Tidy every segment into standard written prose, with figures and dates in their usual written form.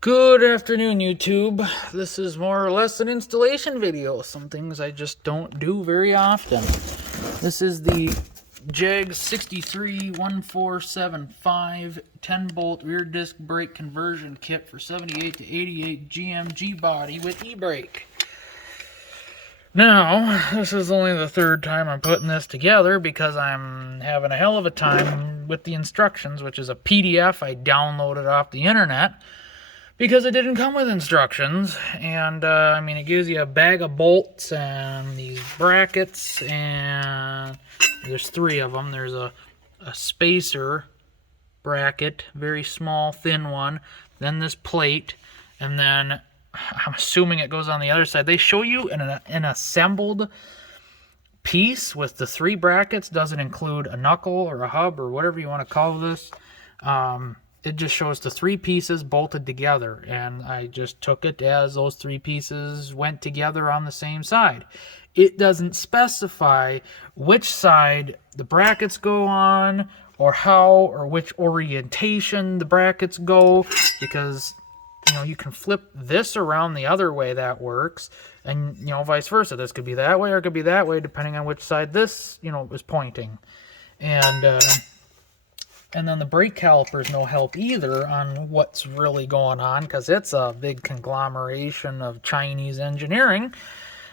Good afternoon, YouTube. This is more or less an installation video. Some things I just don't do very often. This is the Jegs 631475 10-bolt rear disc brake conversion kit for 78 to 88 GMG body with e-brake. Now, this is only the third time I'm putting this together because I'm having a hell of a time with the instructions, which is a PDF I downloaded off the internet. Because it didn't come with instructions, and I mean, it gives you a bag of bolts and these brackets, and there's three of them. There's a spacer bracket, very small, thin one, then this plate, and then I'm assuming it goes on the other side. They show you an assembled piece with the three brackets. Doesn't include a knuckle or a hub or whatever you want to call this. It just shows the three pieces bolted together, and I just took it as those three pieces went together on the same side. It doesn't specify which side the brackets go on, or how, or which orientation the brackets go, because you can flip this around the other way. That works, and vice versa. This could be that way or it could be that way, depending on which side this is pointing. And then the brake caliper is no help either on what's really going on, because it's a big conglomeration of Chinese engineering.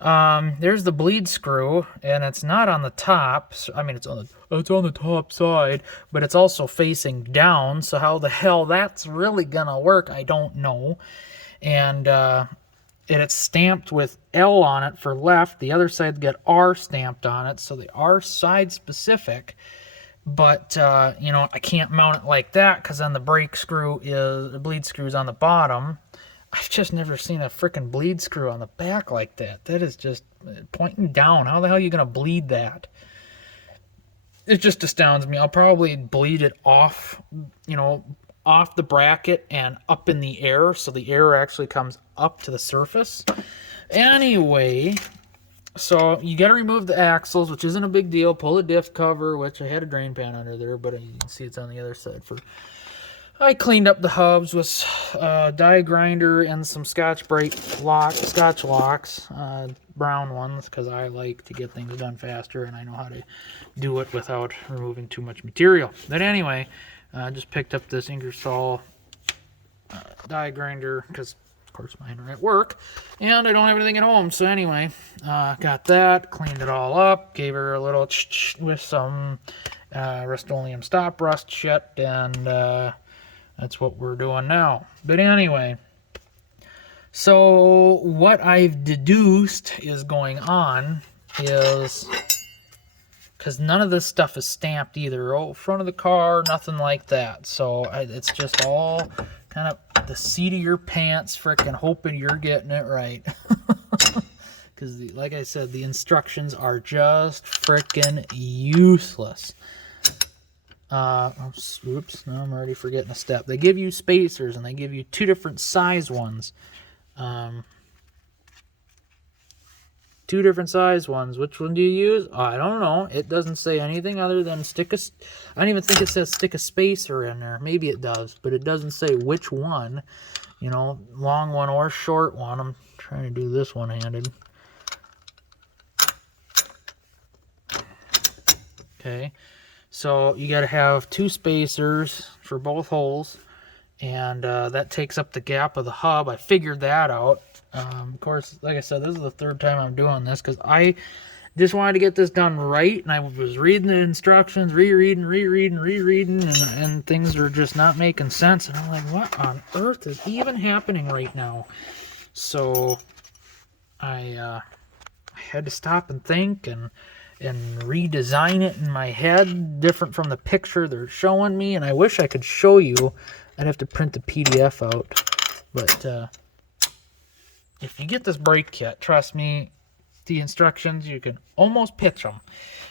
There's the bleed screw, and it's not on the top. I mean, it's on the top side, but it's also facing down. So how the hell that's really gonna work, I don't know. And it's stamped with L on it for left. The other side's got R stamped on it, so they are side specific. But, I can't mount it like that, because then the bleed screw is on the bottom. I've just never seen a freaking bleed screw on the back like that. That is just pointing down. How the hell are you going to bleed that? It just astounds me. I'll probably bleed it off, off the bracket and up in the air, so the air actually comes up to the surface. Anyway, so you got to remove the axles, which isn't a big deal. Pull the diff cover, which I had a drain pan under there, but you can see it's on the other side. I cleaned up the hubs with die grinder and some Scotch locks, brown ones, because I like to get things done faster, and I know how to do it without removing too much material. But anyway, I just picked up this Ingersoll die grinder because of course mine are at work and I don't have anything at home. So anyway, got that, cleaned it all up, gave her a little with some Rust-Oleum stop rust shit, and that's what we're doing now. But anyway, so what I've deduced is going on is, because none of this stuff is stamped either, front of the car, nothing like that. So it's just all kind of the seat of your pants, freaking hoping you're getting it right. Because, like I said, the instructions are just freaking useless. Oops, no, I'm already forgetting a step. They give you spacers, and they give you two different size ones. Two different size ones. Which one do you use? I don't know. It doesn't say anything other than I don't even think it says stick a spacer in there. Maybe it does, but it doesn't say which one. Long one or short one. I'm trying to do this one-handed. Okay. So you got to have two spacers for both holes, and that takes up the gap of the hub. I figured that out. Of course, like I said, this is the third time I'm doing this because I just wanted to get this done right, and I was reading the instructions, rereading, and things are just not making sense. And I'm like, what on earth is even happening right now? So I had to stop and think and redesign it in my head, different from the picture they're showing me. And I wish I could show you. I'd have to print the PDF out, but if you get this brake kit, trust me, the instructions, you can almost pitch them.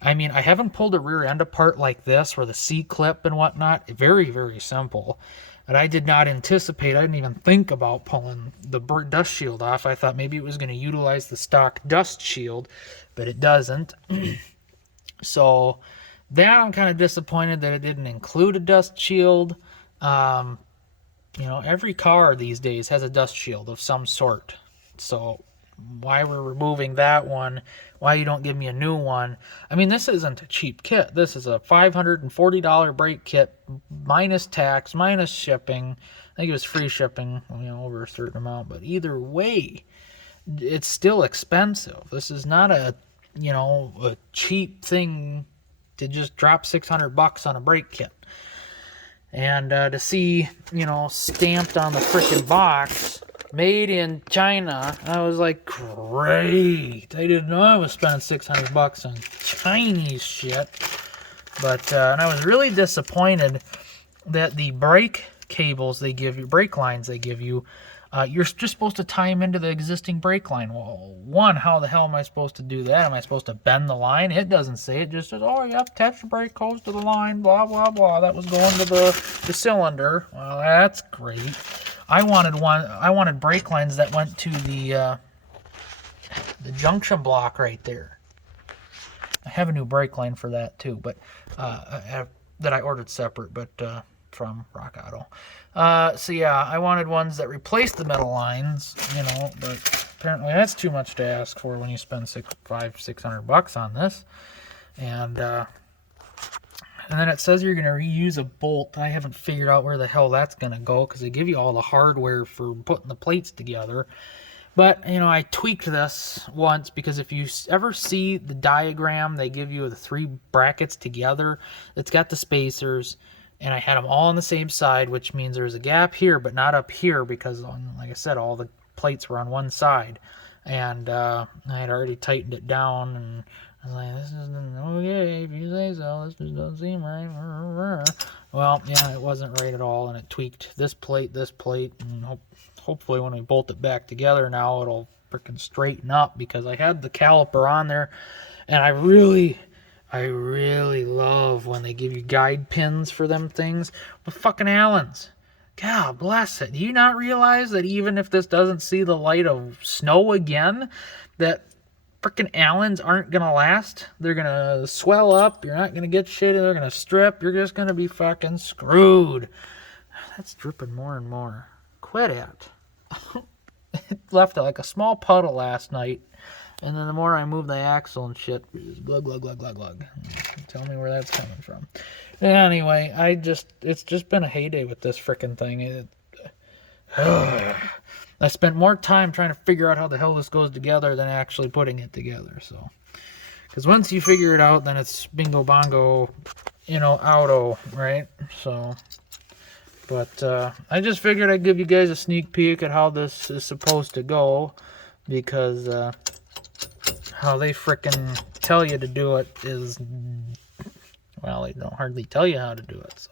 I mean, I haven't pulled a rear end apart like this, or the C-clip and whatnot. Very, very simple. But I did not anticipate, I didn't even think about pulling the dust shield off. I thought maybe it was going to utilize the stock dust shield, but it doesn't. So that I'm kind of disappointed that it didn't include a dust shield. You know, every car these days has a dust shield of some sort. So why we're removing that one, why you don't give me a new one. I mean, this isn't a cheap kit. This is a $540 brake kit, minus tax, minus shipping. I think it was free shipping, you know, over a certain amount. But either way, it's still expensive. This is not a, you know, a cheap thing to just drop $600 on a brake kit. And to see, you know, stamped on the frickin' box, made in China, I was like, great. I didn't know I was spending $600 on Chinese shit. But, and I was really disappointed that the brake cables they give you, brake lines they give you, you're just supposed to tie them into the existing brake line. Well, one, how the hell am I supposed to do that? Am I supposed to bend the line? It doesn't say. It just says, oh, you have to attach the brake hose to the line, blah, blah, blah. That was going to the cylinder. Well, that's great. I wanted brake lines that went to the junction block right there. I have a new brake line for that too, but that I ordered separate, but from Rock Auto. So yeah, I wanted ones that replaced the metal lines, you know, but apparently that's too much to ask for when you spend $600 on this. And then it says you're going to reuse a bolt. I haven't figured out where the hell that's going to go because they give you all the hardware for putting the plates together. But, you know, I tweaked this once because if you ever see the diagram, they give you the 3 brackets together. It's got the spacers, and I had them all on the same side, which means there's a gap here, but not up here because, like I said, all the plates were on one side. And I had already tightened it down, and I was like, this isn't okay if you say so. This just doesn't seem right. Well, yeah, it wasn't right at all, and it tweaked this plate, and hopefully when we bolt it back together now, it'll freaking straighten up because I had the caliper on there, and I really love when they give you guide pins for them things with fucking Allens. God bless it. Do you not realize that even if this doesn't see the light of snow again, that freaking Allens aren't going to last? They're going to swell up. You're not going to get shit. They're going to strip. You're just going to be fucking screwed. That's dripping more and more. Quit it. It left like a small puddle last night. And then the more I move the axle and shit, glug, glug, glug, glug, glug. Tell me where that's coming from. Anyway, it's just been a heyday with this frickin' thing. I spent more time trying to figure out how the hell this goes together than actually putting it together, so. Because once you figure it out, then it's bingo bongo, you know, auto, right? So, but I just figured I'd give you guys a sneak peek at how this is supposed to go, because how they frickin' tell you to do it is, well, they don't hardly tell you how to do it, so.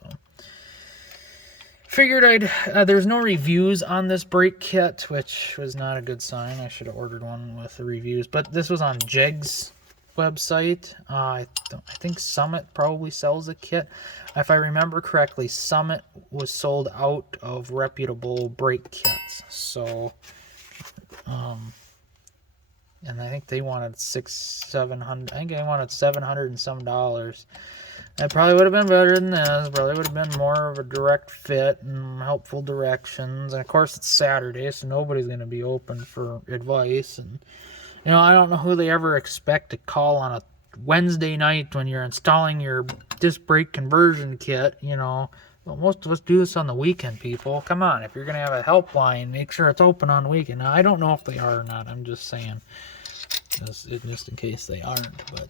Figured there's no reviews on this brake kit, which was not a good sign. I should have ordered one with the reviews, but this was on Jegs website. I think Summit probably sells a kit. If I remember correctly, Summit was sold out of reputable brake kits, so, and I think they wanted $700. I think they wanted $700 and some dollars. That probably would have been better than this. Probably would have been more of a direct fit and helpful directions. And of course, it's Saturday, so nobody's going to be open for advice. And you know, I don't know who they ever expect to call on a Wednesday night when you're installing your disc brake conversion kit. You know, well, most of us do this on the weekend, people. Come on, if you're going to have a helpline, make sure it's open on the weekend. Now, I don't know if they are or not. I'm just saying, just in case they aren't. But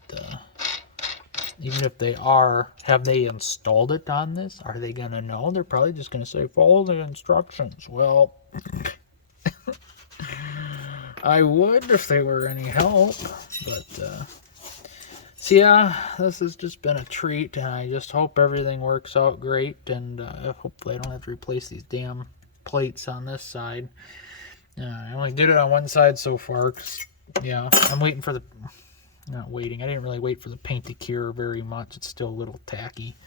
even if they are, have they installed it on this? Are they going to know? They're probably just going to say, follow the instructions. Well, I would if they were any help. But, so yeah, this has just been a treat. And I just hope everything works out great. And hopefully I don't have to replace these damn plates on this side. I only did it on one side so far. 'Cause, yeah, I'm waiting for the... Not waiting. I didn't really wait for the paint to cure very much. It's still a little tacky.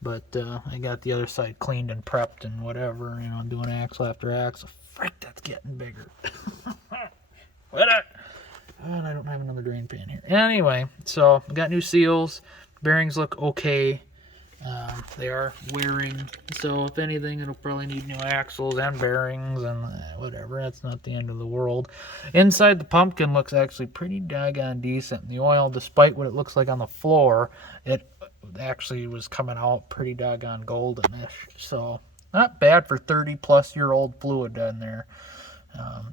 But I got the other side cleaned and prepped and whatever. You know, doing axle after axle. Frick, that's getting bigger. What up? And I don't have another drain pan here. Anyway, so I got new seals. Bearings look okay. They are wearing, so if anything, it'll probably need new axles and bearings and whatever. That's not the end of the world. Inside, the pumpkin looks actually pretty daggone decent. The oil, despite what it looks like on the floor, it actually was coming out pretty daggone goldenish. So not bad for 30-plus-year-old fluid in there.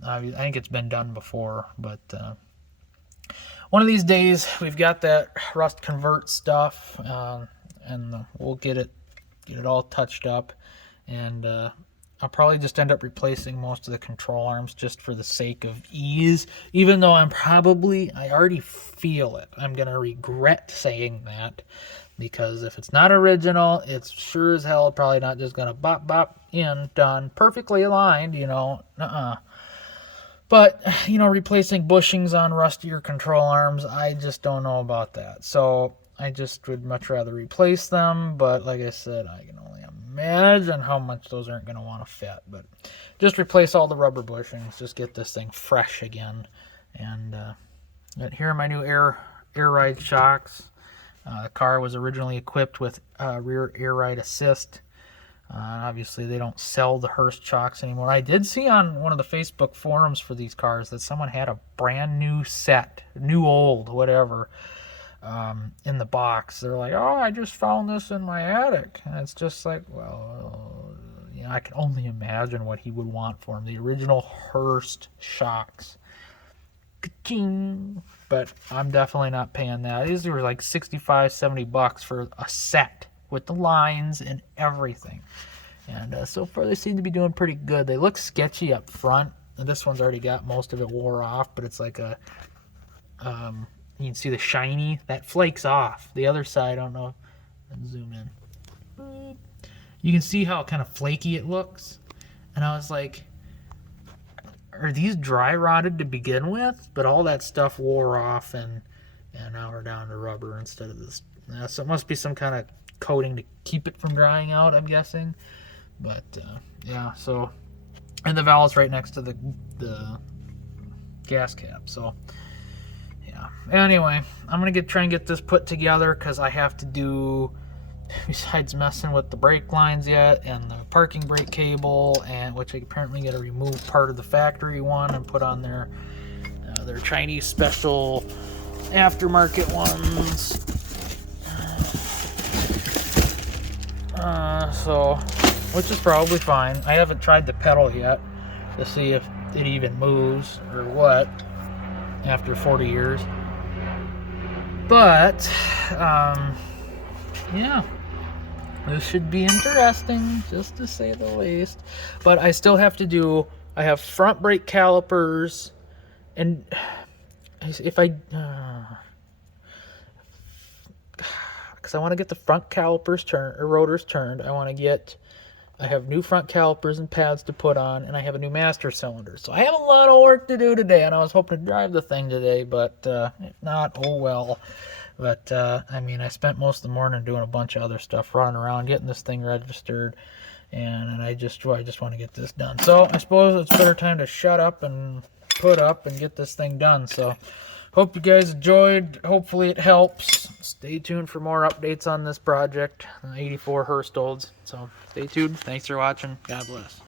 I think it's been done before, but one of these days we've got that rust convert stuff, and we'll get it all touched up, and I'll probably just end up replacing most of the control arms just for the sake of ease, even though I already feel it. I'm going to regret saying that, because if it's not original, it's sure as hell probably not just going to bop, bop, in, done, perfectly aligned, But, replacing bushings on rustier control arms, I just don't know about that. So I just would much rather replace them. But like I said, I can only imagine how much those aren't going to want to fit. But just replace all the rubber bushings. Just get this thing fresh again. And here are my new air ride shocks. The car was originally equipped with rear air ride assist. Obviously, they don't sell the Hurst shocks anymore. I did see on one of the Facebook forums for these cars that someone had a brand new set, new old, whatever, in the box. They're like, oh, I just found this in my attic. And it's just like, well, I can only imagine what he would want for them. The original Hurst shocks. Ka-ching. But I'm definitely not paying that. These were like $65-$70 for a set with the lines and everything. And so far they seem to be doing pretty good. They look sketchy up front. And this one's already got most of it wore off, but it's like you can see the shiny, that flakes off. The other side, I don't know, zoom in. You can see how kind of flaky it looks. And I was like, are these dry rotted to begin with? But all that stuff wore off, and now we're down to rubber instead of this. So it must be some kind of coating to keep it from drying out, I'm guessing. But yeah, so, and the valve's right next to the gas cap. So yeah, anyway, I'm gonna try and get this put together, because I have to do, besides messing with the brake lines yet and the parking brake cable, and which I apparently got to remove part of the factory one and put on their Chinese special aftermarket ones. So, which is probably fine. I haven't tried the pedal yet to see if it even moves or what after 40 years. But, yeah, this should be interesting, just to say the least. But I still have to I have front brake calipers, and if I, because I want to get the front calipers rotors turned. I have new front calipers and pads to put on, and I have a new master cylinder. So I have a lot of work to do today, and I was hoping to drive the thing today, but if not, oh well. But I mean, I spent most of the morning doing a bunch of other stuff, running around, getting this thing registered, and I just want to get this done. So I suppose it's better time to shut up and put up and get this thing done. So hope you guys enjoyed. Hopefully it helps. Stay tuned for more updates on this project, 84 Hurst Olds. So stay tuned. Thanks for watching. God bless.